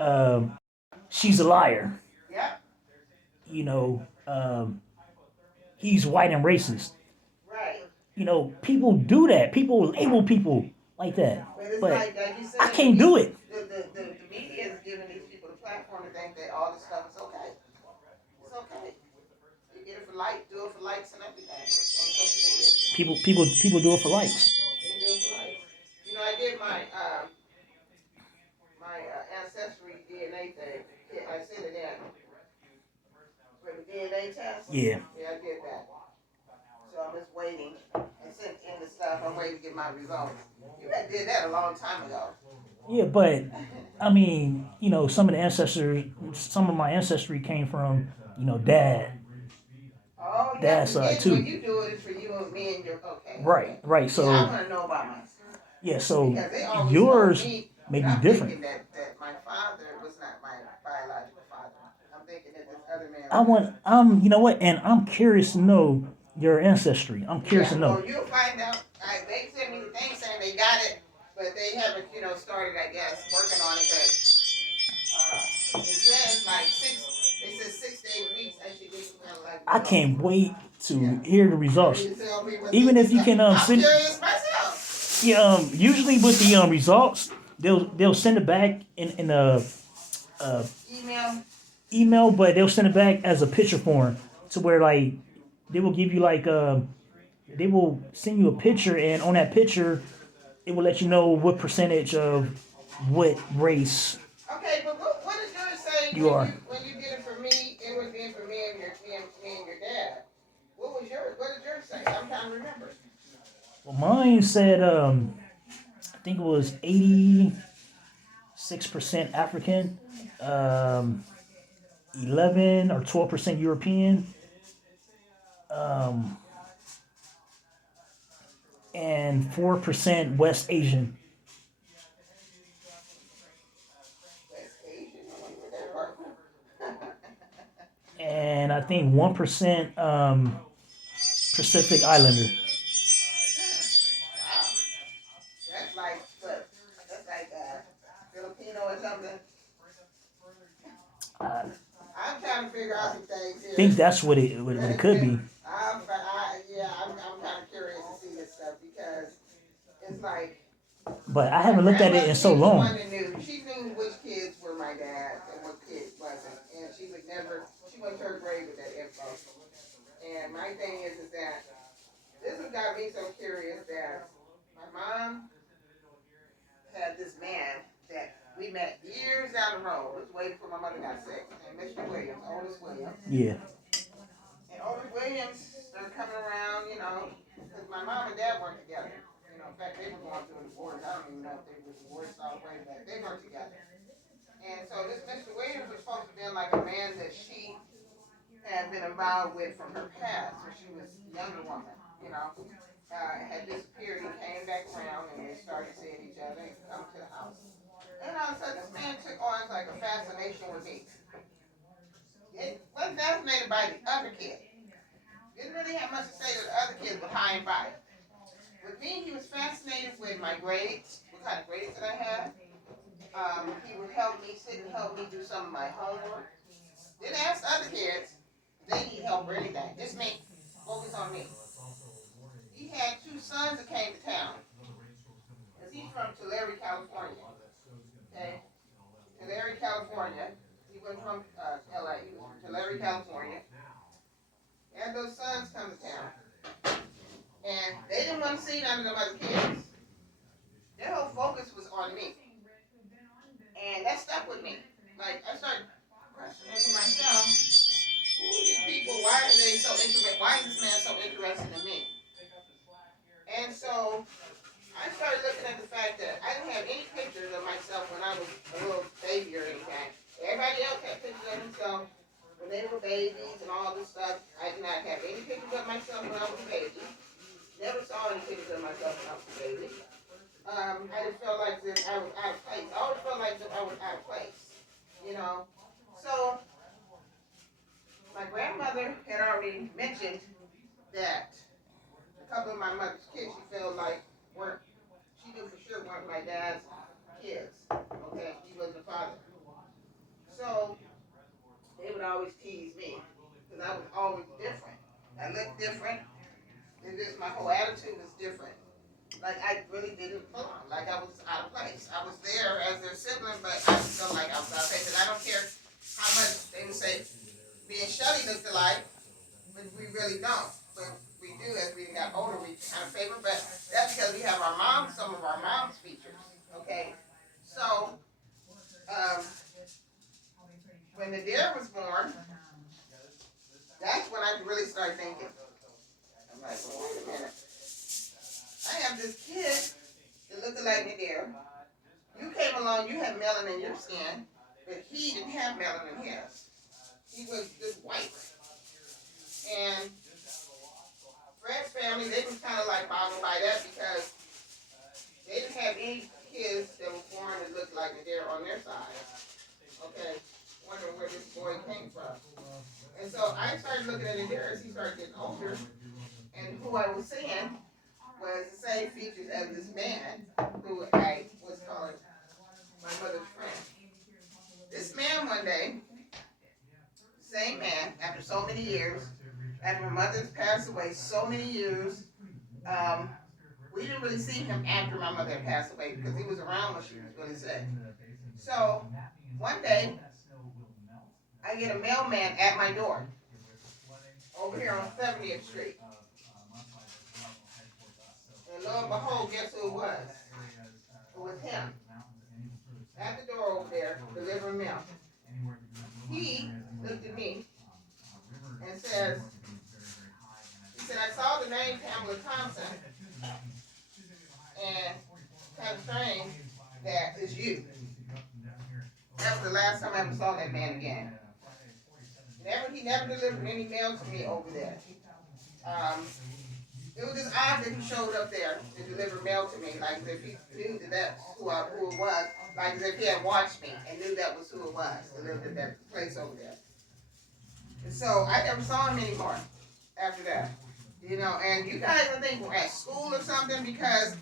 um, she's a liar. Yeah. You know, he's white and racist. Right. People do that. People label people like that. But it's But like you I said, can't do it. the media is giving these people the platform to think that all this stuff is okay. It's okay. You get it for do it for likes and everything on social media. People do it for likes. They do it for likes. I did my ancestry DNA thing. Yeah, I sent it in for the DNA test. Yeah. Yeah, I did that. So I'm just waiting. I sent in the stuff. I'm waiting to get my results. You had did that a long time ago. Yeah, but I mean, some of my ancestry came from, Oh yeah, dad's side when too. you do it, it's for you and me and your okay, Right, okay. right. See, I So want to know about myself yeah, so because they always told yours me, may but be I'm different. thinking that my father was not my biological father. I'm thinking that this other man I was want, you know what, and I'm curious to know your ancestry. I'm curious Yeah, to know. well, you'll find out. They sent me the thing saying they got it, but they haven't, started, I guess, working on it. But it says like they said 6 to 8 weeks. I should get some kind of like I results. can't wait Yeah. to hear the For results. you to tell me what Even if you can I'm send, curious myself. yeah, usually with the results, they'll send it back in a Email. email, but they'll send it back as a picture form to where like they will give you like they will send you a picture, and on that picture it will let you know what percentage of what race Okay, but what does yours say you are. when you did it for me? It was being for me and your dad. What was yours? What did yours say? I'm trying to remember. Well, mine said I think it was 86% African, um, 11 or 12% European, um, and 4% West Asian. West Asian. I wonder where that part And I think 1% Pacific Islander. Wow. That's like what? That's like Filipino or something. I I'm trying to figure out some things here. think that's what it could be. I'm kind of curious to see this stuff because it's like But I my haven't looked at it grandmother. in She so was the one long. that knew. She knew which kids were my dad's and what kids wasn't, and she would never. She went to her grave with that info. And my thing is that this has got me so curious that my mom had this man that we met years down the road. Was waiting for my mother got sick, and Mr. Williams, Otis Williams. Yeah. And Otis Williams started coming around, because my mom and dad weren't together. In fact, they were going through a divorce. I don't even know if they were divorced all the way, but they weren't together. And so this Mr. Williams was supposed to be like a man that she had been involved with from her past when she was a younger woman, had disappeared and came back around and they started seeing each other and come to the house. And all of a sudden this man took on like a fascination with me. It wasn't fascinated by the other kid. Didn't really have much to say to the other kids, but high and by. With me, he was fascinated with my grades, what kind of grades that I had. He would sit and help me do some of my homework. Didn't ask the other kids if they need help or anything. Just me. Focus on me. He had two sons that came to town. Because he's from Tulare, California. Okay? Tulare, California. He wasn't from LA. He was from Tulare, California. And those sons come to town. And they didn't want to see none of them other kids. Their whole focus was on me. And that stuck with me. Like, I started questioning to myself, who are these people? Why are they so interested? Why is this man so interested in me? And so I started looking at the fact that I didn't have any pictures of myself when I was a little baby or anything. Everybody else had pictures of themselves when they were babies and all this stuff. I did not have any pictures of myself when I was a baby. Never saw any pictures of myself when I was a baby. I just felt like that I was out of place. I always felt like that I was out of place, you know. So my grandmother had already mentioned that a couple of my mother's kids she felt like she knew for sure weren't my dad's kids. Okay, he was the father. always tease me because I was always different. I looked different. It just my whole attitude was different. Like I really didn't belong. Like I was out of place. I was there as their sibling, but I felt like I was out of place. And I don't care how much they would say me and Shelly looked alike, but we really don't. But we do as we got older. We kind of favor, but that's because we have our mom, some of our mom's features. Okay, so um, when the deer was born, that's when I really started thinking. I'm like, well, wait a minute. I have this kid that looked like me there. You came along, you had melanin in your skin, but he didn't have melanin in his. He was just white. And Fred's family, they was kind of like boggled by that because they didn't have any kids that were born that looked like me there on their side. Okay, wondering where this boy came from. And so I started looking at it there as he started getting older, and who I was seeing was the same features as this man who I was calling my mother's friend. This man one day, same man, after so many years, after my mother's passed away so many years, we didn't really see him after my mother had passed away because he was around when she was really sick. So one day, I get a mailman at my door over here on 70th Street. And lo and behold, guess who it was? It was him. At the door over there, delivering mail. He looked at me and says, he said, I saw the name Pamela Thompson, and kind of strange that it's you. That was the last time I ever saw that man again. He never delivered any mail to me over there. It was just odd that he showed up there to deliver mail to me, like as if he knew that that's who it was, like as if he had watched me and knew that was who it was that lived at that place over there. And so I never saw him anymore after that. You know, and you guys, I think, were at school or something because,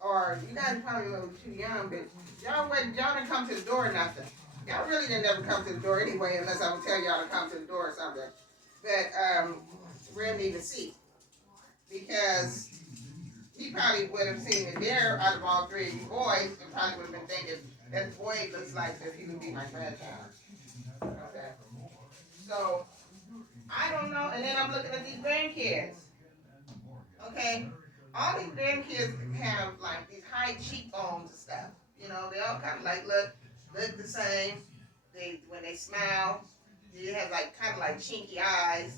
or you guys probably were too young, but y'all didn't come to the door or nothing. Y'all really didn't ever come to the door anyway, unless I would tell y'all to come to the door or something. But Rim need to see. Because he probably would have seen it there out of all three of you boys and probably would have been thinking, that boy looks like if he would be my grandchild. Okay. So, I don't know. And then I'm looking at these grandkids. Okay. All these grandkids have like these high cheekbones and stuff. You know, they all kind of like look the same. When they smile, they have like kind of like chinky eyes.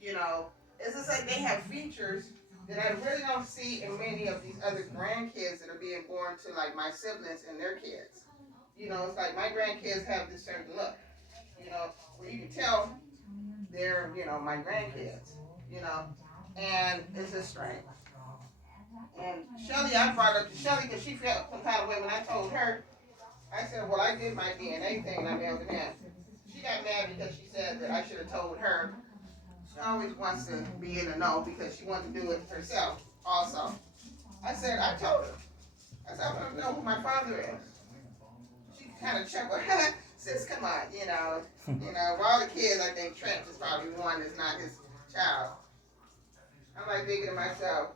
You know, it's just like they have features that I really don't see in many of these other grandkids that are being born to like my siblings and their kids. You know, it's like my grandkids have this certain look. You know, where you can tell they're, you know, my grandkids. You know, and it's just strange. And Shelly, I brought up to Shelly because she felt some kind of way when I told her. I said, well, I did my DNA thing and I mailed it in. She got mad because she said that I should have told her. She always wants to be in the know because she wants to do it herself also. I said, I told her. I said, I want to know who my father is. She kind of chuckled. Sis, come on, you know, of all the kids, I think Trent is probably one that's not his child. I'm like thinking to myself,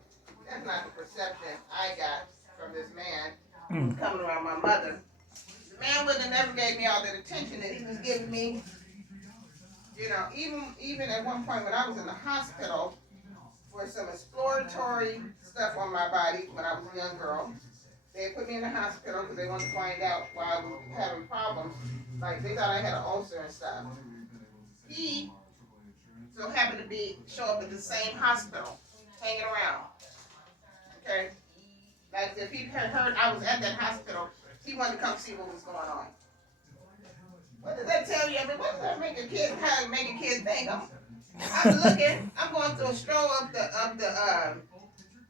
that's not the perception I got from this man who's coming around my mother. The man would have never gave me all that attention that he was giving me. You know, even at one point when I was in the hospital for some exploratory stuff on my body when I was a young girl, they put me in the hospital because they wanted to find out why I was having problems. Like they thought I had an ulcer and stuff. He so happened to show up at the same hospital, hanging around. Okay, like if he had heard I was at that hospital, he wanted to come see what was going on. What does that tell you? I mean, what does that make a kid? How to make a kid think? I'm looking. I'm going through a stroll up the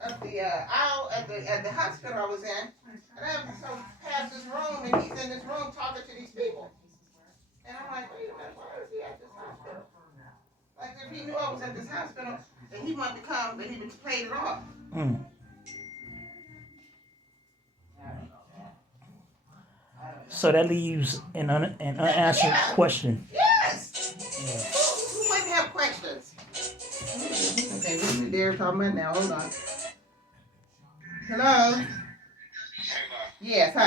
aisle at the hospital I was in, and I'm so past this room, and he's in this room talking to these people. And I'm like, wait a minute, why is he at this hospital? Like if he knew I was at this hospital, and he wanted to come, but he would played it off. So that leaves an unanswered question. Yes. they're talking about now. Hold on. Hello. Yes. Hi.